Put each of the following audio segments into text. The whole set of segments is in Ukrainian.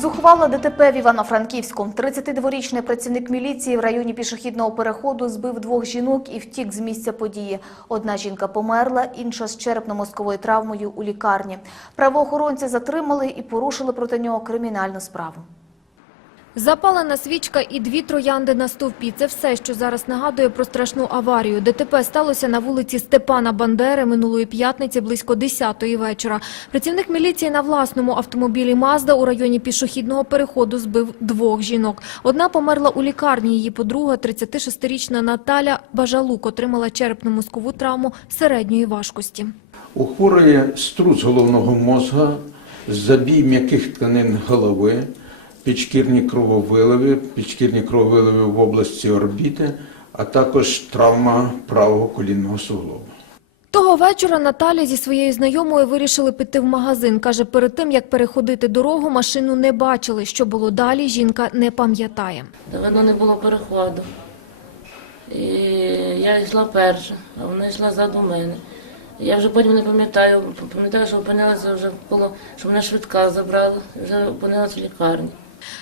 Зухвала ДТП в Івано-Франківську. 32-річний працівник міліції в районі пішохідного переходу збив двох жінок і втік з місця події. Одна жінка померла, інша з черепно-мозковою травмою у лікарні. Правоохоронці затримали і порушили проти нього кримінальну справу. Запалена свічка і дві троянди на стовпі – це все, що зараз нагадує про страшну аварію. ДТП сталося на вулиці Степана Бандери минулої п'ятниці близько 10-ї вечора. Працівник міліції на власному автомобілі «Мазда» у районі пішохідного переходу збив двох жінок. Одна померла у лікарні, її подруга, 36-річна Наталя Бажалук, отримала черепно-мозкову травму середньої важкості. У хворої струс головного мозга, забій м'яких тканин голови, підшкірні крововиливи, підшкірні крововиливи в області орбіти, а також травма правого колінного суглобу. Того вечора Наталя зі своєю знайомою вирішили піти в магазин. Каже, перед тим, як переходити дорогу, машину не бачили. Що було далі, жінка не пам'ятає. Давно не було переходу. І я йшла перша, а вона йшла ззаду мене. Я вже потім не пам'ятаю, пам'ятаю, що опинилася вже було, що мене швидка забрала, вже опинилася в лікарні.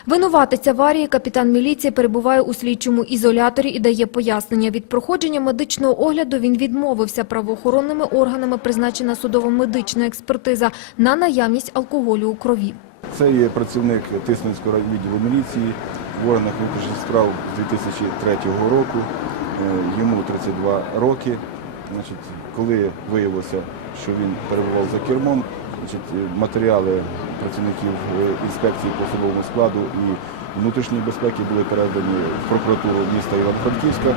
Винуватець аварії капітан міліції перебуває у слідчому ізоляторі і дає пояснення. Від проходження медичного огляду він відмовився. Правоохоронними органами призначена судово-медична експертиза на наявність алкоголю у крові. Це є працівник Тисменського відділу міліції в органах внутрішніх справ з 2003 року. Е, Йому 32 роки. Значить, коли виявилося, що він перебував за кермом, значить, матеріали працівників е, інспекції по особовому складу і внутрішньої безпеки були передані в прокуратуру міста Івано-Франківська.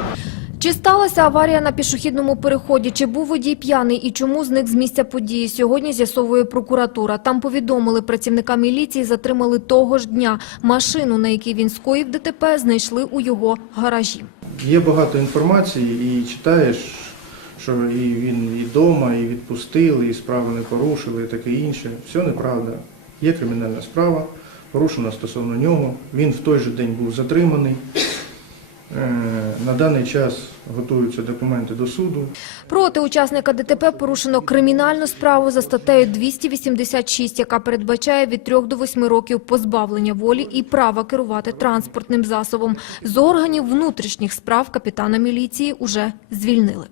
Чи сталася аварія на пішохідному переході? Чи був водій п'яний і чому зник з місця події? Сьогодні з'ясовує прокуратура. Там повідомили працівника міліції, затримали того ж дня. Машину, на якій він скоїв ДТП, знайшли у його гаражі. Є багато інформації, і читаєш, що і він і вдома, і відпустили, і справу не порушили, і таке інше. Все неправда. Є кримінальна справа, порушена стосовно нього. Він в той же день був затриманий. Е, На даний час готуються документи до суду. Проти учасника ДТП порушено кримінальну справу за статтею 286, яка передбачає від 3 до 8 років позбавлення волі і права керувати транспортним засобом. З органів внутрішніх справ капітана міліції уже звільнили.